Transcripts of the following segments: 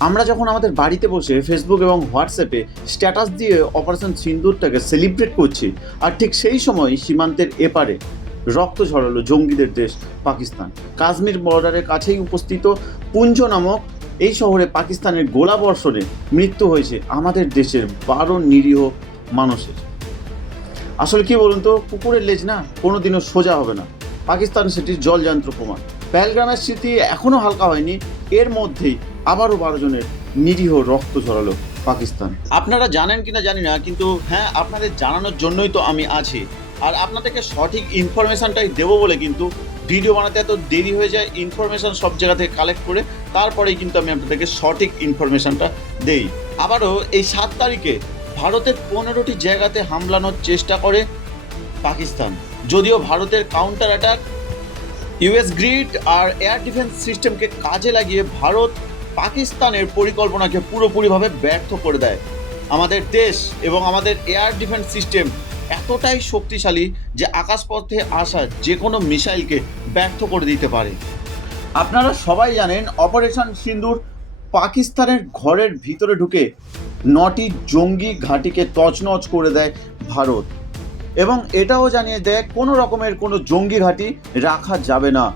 আমরা যখন আমাদের বাড়িতে বসে ফেসবুক এবং হোয়াটসঅ্যাপে স্ট্যাটাস দিয়ে অপারেশন সিন্দুরটাকে সেলিব্রেট করছি, আর ঠিক সেই সময় সীমান্তের এপারে রক্ত ঝরালো জঙ্গিদের দেশ পাকিস্তান। কাশ্মীর বর্ডারের কাছেই উপস্থিত পুঞ্জ নামক এই শহরে পাকিস্তানের গোলাবর্ষণে মৃত্যু হয়েছে আমাদের দেশের 12 নিরীহ মানুষের। আসলে কি বলুন তো, কুকুরের লেজ না কোনোদিনও সোজা হবে না। পাকিস্তান সেটির জলযান্ত্র প্রমাণ। পেহেলগামের স্মৃতি এখনও হালকা হয়নি, এর মধ্যেই আবারও 12 জনের নিরীহ রক্ত ঝরালো পাকিস্তান। আপনারা জানেন কিনা জানি না, কিন্তু হ্যাঁ, আপনাদের জানানোর জন্যই তো আমি আছি। আর আপনাদেরকে সঠিক ইনফরমেশনটাই দেবো বলে কিন্তু ভিডিও বানাতে এত দেরি হয়ে যায়। ইনফরমেশন সব জায়গা থেকে কালেক্ট করে তারপরেই কিন্তু আমি আপনাদেরকে সঠিক ইনফরমেশনটা দেই। আবারও এই 7 তারিখে ভারতের 15টি জায়গাতে হামলানোর চেষ্টা করে পাকিস্তান। যদিও ভারতের কাউন্টার অ্যাটাক, ইউএস গ্রিড আর এয়ার ডিফেন্স সিস্টেমকে কাজে লাগিয়ে ভারত পাকিস্তানের পরিকল্পনাকে পুরোপুরিভাবে ব্যর্থ করে দেয়। আমাদের দেশ এবং আমাদের এয়ার ডিফেন্স সিস্টেম এতটাই শক্তিশালী যে আকাশপথে আসা যে কোনো মিসাইলকে ব্যর্থ করে দিতে পারে। আপনারা সবাই জানেন, অপারেশন সিন্দুর পাকিস্তানের ঘরের ভিতরে ঢুকে 9টি জঙ্গি ঘাঁটিকে তছনছ করে দেয় ভারত, এবং এটাও জানিয়ে দেয় কোনো রকমের কোনো জঙ্গি ঘাঁটি রাখা যাবে না।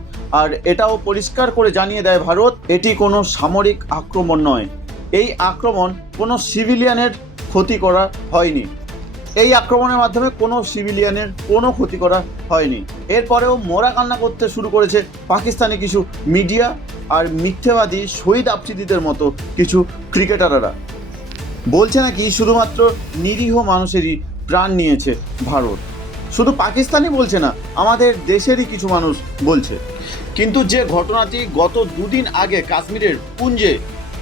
আর এটাও পরিষ্কার করে জানিয়ে দেয় ভারত, এটি কোনো সামরিক আক্রমণ নয়। এই আক্রমণ কোনো সিভিলিয়ানের ক্ষতি করা হয়নি। এই আক্রমণের মাধ্যমে কোনো সিভিলিয়ানের কোনো ক্ষতি করা হয়নি। এরপরেও মোরা কান্না করতে শুরু করেছে পাকিস্তানি কিছু মিডিয়া আর মিথ্যেবাদী শহীদ আফ্রিদিদের মতো কিছু ক্রিকেটাররা। বলছে নাকি শুধুমাত্র নিরীহ মানুষেরই প্রাণ নিয়েছে ভারত। শুধু পাকিস্তানই বলছে না, আমাদের দেশেরই কিছু মানুষ বলছে। কিন্তু যে ঘটনাটি গত 2 দিন আগে কাশ্মীরের পুঞ্জে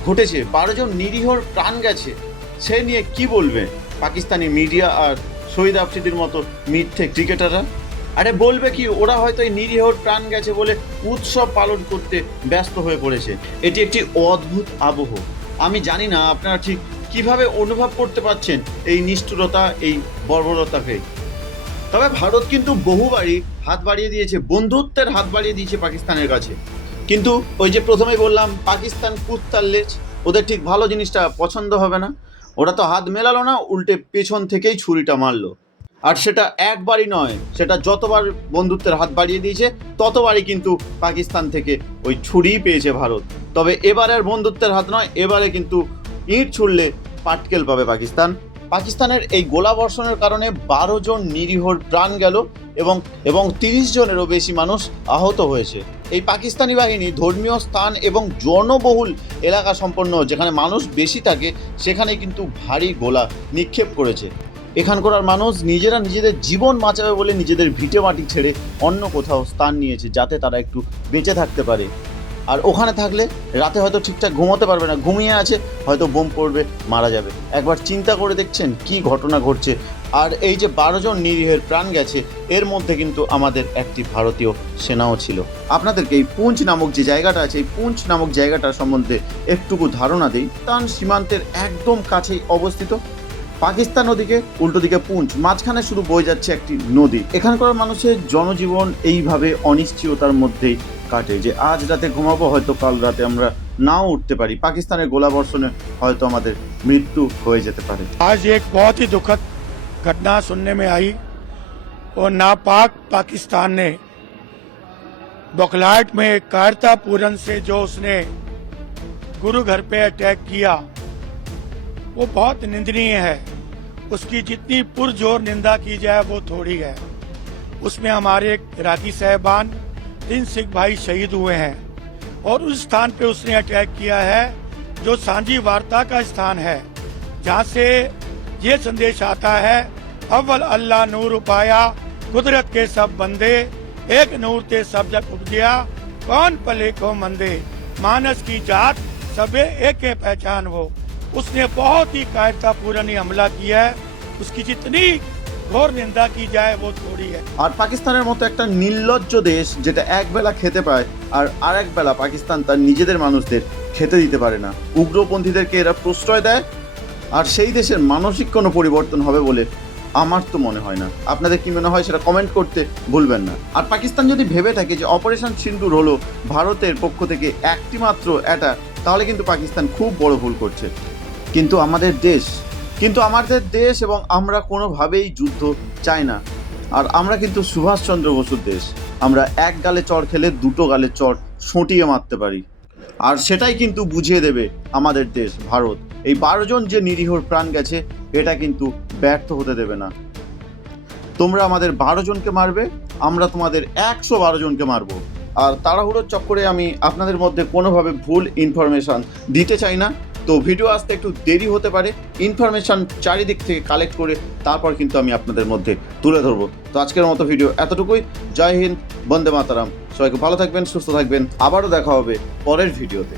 ঘটেছে, 12 জন নিরীহর প্রাণ গেছে, সে নিয়ে কি বলবে পাকিস্তানি মিডিয়া আর শহীদ আফ্রিদির মতো মিথ্যে ক্রিকেটাররা? আরে বলবে কি, ওরা হয়তো এই নিরীহর প্রাণ গেছে বলে উৎসব পালন করতে ব্যস্ত হয়ে পড়েছে। এটি একটি অদ্ভুত আবহ। আমি জানি না আপনারা ঠিক কিভাবে অনুভব করতে পারছেন এই নিষ্ঠুরতা, এই বর্বরতাকে। তবে ভারত কিন্তু বহুবারই হাত বাড়িয়ে দিয়েছে, বন্ধুত্বের হাত বাড়িয়ে দিয়েছে পাকিস্তানের কাছে। কিন্তু ওই যে প্রথমেই বললাম, পাকিস্তান কুত্তার লেজ, ওদের ঠিক ভালো জিনিসটা পছন্দ হবে না। ওরা তো হাত মেলালো না, উল্টে পেছন থেকেই ছুরিটা মারলো। আর সেটা একবারই নয়, সেটা যতবার বন্ধুত্বের হাত বাড়িয়ে দিয়েছে ততবারই কিন্তু পাকিস্তান থেকে ওই ছুরিই পেয়েছে ভারত। তবে এবারের বন্ধুত্বের হাত নয়, এবারে কিন্তু ইঁট ছুড়লে পাটকেল পাবে পাকিস্তান। পাকিস্তানের এই গোলাবর্ষণের কারণে 12 জন নিরীহর প্রাণ গেল এবং 30 জনেরও বেশি মানুষ আহত হয়েছে। এই পাকিস্তানি বাহিনী ধর্মীয় স্থান এবং জনবহুল এলাকা সম্পন্ন, যেখানে মানুষ বেশি থাকে, সেখানে কিন্তু ভারী গোলা নিক্ষেপ করেছে। এখানকার মানুষ নিজেরা নিজেদের জীবন বাঁচাবে বলে নিজেদের ভিটে মাটি ছেড়ে অন্য কোথাও স্থান নিয়েছে, যাতে তারা একটু বেঁচে থাকতে পারে। আর ওখানে থাকলে রাতে হয়তো ঠিকঠাক ঘুমোতে পারবে না, ঘুমিয়ে আছে, হয়তো বোম পড়বে, মারা যাবে। একবার চিন্তা করে দেখছেন কি ঘটনা ঘটছে। আর এই যে 12 জন নিরীহের প্রাণ গেছে, এর মধ্যে কিন্তু আমাদের একটি ভারতীয় সেনাও ছিল। আপনাদেরকে এই পুঞ্চ নামক যে জায়গাটা আছে, এই পুঞ্চ নামক জায়গাটার সম্বন্ধে একটুকু ধারণা দিই। তার সীমান্তের একদম কাছেই অবস্থিত। পাকিস্তান ওদিকে, উল্টো দিকে পুঞ্চ, মাঝখানে শুধু বয়ে যাচ্ছে একটি নদী। এখানকার মানুষের জনজীবন এইভাবে অনিশ্চয়তার মধ্যেই কাটে, যে আজ রাতে ঘুমাবো, হয়তো কাল রাতে আমরা নাও উঠতে পারি, পাকিস্তানের গোলাবর্ষণে হয়তো আমাদের মৃত্যু হয়ে যেতে পারে। आज एक बहुत ही दुखद घटना सुनने में आई और नापाक पाकिस्तान ने बौखलाहट में कायरतापूर्ण से जो उसने गुरु घर पे अटैक किया, वो बहुत निंदनीय है। उसकी जितनी पुरजोर निंदा की जाए वो थोड़ी है। उसमें हमारे इराकी साहिबान 3 सिख भाई शहीद हुए हैं और उस स्थान पे उसने अटैक किया है जो सांझी वार्ता का स्थान है, जहाँ से ये संदेश आता है, अव्वल अल्लाह नूर उपाया, कुदरत के सब बंदे, एक नूर ते सब जग उपजिया, कौन पले को मंदे, मानस की जात सबे एक पहचान हो। उसने बहुत ही कायरतापूर्ण हमला किया है। उसकी जितनी ঘোর নিন্দা কি যায় ও থোড়ি है। আর পাকিস্তানের মতো একটা নির্লজ্জ দেশ, যেটা একবেলা খেতে পায় আর আরেক বেলা পাকিস্তান তার নিজেদের মানুষদের খেতে দিতে পারে না, উগ্রপন্থীদেরকে এরা প্রশ্রয় দেয়, আর সেই দেশের মানসিক কোনো পরিবর্তন হবে বলে আমার তো মনে হয় না। আপনাদের কি মনে হয় সেটা কমেন্ট করতে ভুলবেন না। আর পাকিস্তান যদি ভেবে থাকে যে অপারেশন সিন্দুর হলো ভারতের পক্ষ থেকে একটি মাত্র অ্যাটাক, তাহলে কিন্তু পাকিস্তান খুব বড় ভুল করছে। কিন্তু আমাদের দেশ এবং আমরা কোনোভাবেই যুদ্ধ চাই না। আর আমরা কিন্তু সুভাষচন্দ্র বসুর দেশ। আমরা এক গালে চড় খেলে দুটো গালে চড় ছটিয়ে মারতে পারি। আর সেটাই কিন্তু বুঝিয়ে দেবে আমাদের দেশ ভারত। এই 12 জন যে নিরীহর প্রাণ গেছে, এটা কিন্তু ব্যর্থ হতে দেবে না। তোমরা আমাদের 12 জনকে মারবে, আমরা তোমাদের 112 জনকে মারবো। আর তাড়াহুড়োর চক্করে আমি আপনাদের মধ্যে কোনোভাবে ভুল ইনফরমেশান দিতে চাই না। তো ভিডিও আসতে একটু দেরি হতে পারে, ইনফরমেশান চারিদিক থেকে কালেক্ট করে তারপর কিন্তু আমি আপনাদের মধ্যে তুলে ধরবো। তো আজকের মতো ভিডিও এতটুকুই। জয় হিন্দ, বন্দে মাতারাম। সবাইকে ভালো থাকবেন, সুস্থ থাকবেন। আবারও দেখা হবে পরের ভিডিওতে।